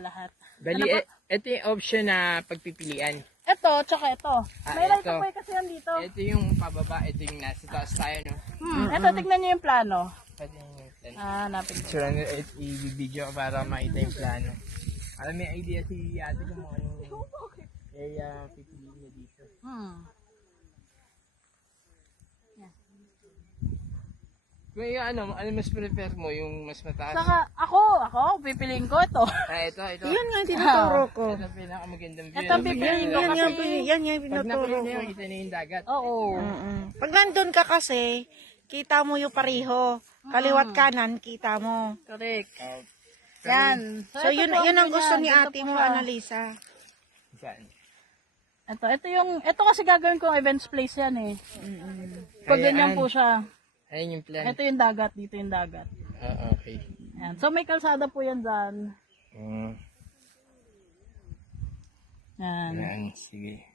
lahat. Bali, ito yung option na pagpipilian. Ito, tsaka ito. May right ito. of way kasi yan dito. Ito yung pababa, ito yung nasa taas tayo, no? Ito, tignan nyo yung plano. Pwede yung plan. Hanapin ko. So, i-video para makita yung plano. Alam, may idea si ate kung anong area pipiliin niya dito. Kung yung ano mas prefer mo, yung mas mataas? Saka, ako, pipiliin ko ito. Ito. Yan nga, tinuturo ko. Ito ang pinakamagandang view. Ito ang pipiliin ko kasi. Yan nga, Pag pinuturo napili ko. niyo, kita niyo yung dagat. Oo. Pag nandun ka kasi, kita mo yung pariho. Kaliwat kanan, kita mo. Correct. Oh, Yan. So, yun ang gusto ni ate mo, Annalisa. saan? Ito kasi gagawin kong events place yan eh. Pag ganyan po siya. Ayun yung plan. Ito yung dagat, dito yung dagat. Okay. Yan. So may kalsada po yan dyan. Yan. Ayan, sige.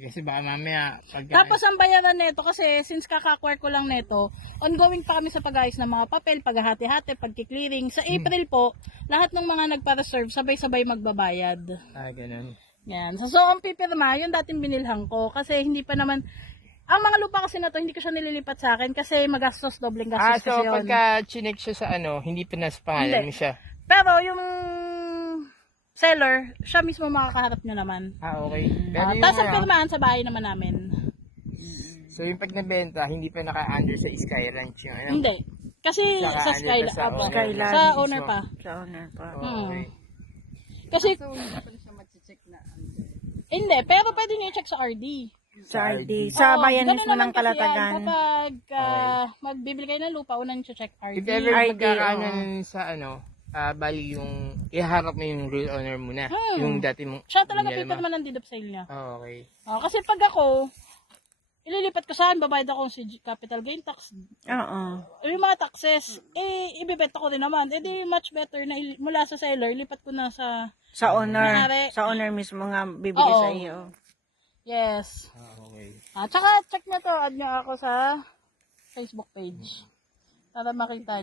Kasi baka mamaya Tapos ang bayaran nito kasi since kaka-acquire ko lang nito, ongoing pa kami sa pag-ayos ng mga papel, paghahati-hati, pagki-clearing. Sa April po, lahat ng mga nagpa-reserve sabay-sabay magbabayad. ganun. Yan. So ang pipirma, yung dating binilhan ko kasi hindi pa naman ang mga lupa kasi na to, hindi ko siya nililipat sa akin kasi magastos, dobleng gastos So kasi yun. pagka chinek siya sa hindi pa nasa pangalan mo siya. Pero yung seller, siya mismo makakaharap nyo naman. Okay. Pero yung Tapos ang pirmahan sa bahay naman namin. so yung pag nabenta, hindi pa naka-under sa Sky Ranch yung ano? Hindi. Kasi Saka sa ano Sky, pa sa Apo, owner. Skyline sa mismo. owner pa. Sa owner pa. Okay. Kasi, hindi, pero pwede nyo i-check sa RD. Sa RD. Sa bayan ganun mismo naman ng kasi yan. Kalatagan. Kapag magbibili kayo ng lupa, unang check RD. If ever RD, magkakaroon sa bali yung iharap mo yung real owner mo na. Yung dati mong Siya talaga binilhan mo. pipirma ng deed of sale niya. Okay. Kasi pag ako, ililipat ko saan, babayad ako ng capital gain tax. Oo. Yung mga taxes, ibibenta ko din naman. Di much better na mula sa seller, lipat ko na sa... Sa owner. May-ari. Sa owner mismo nga bibigay Oo. sa iyo. Yes. Okay. Tsaka check nyo to, add nyo ako sa Facebook page. Para makita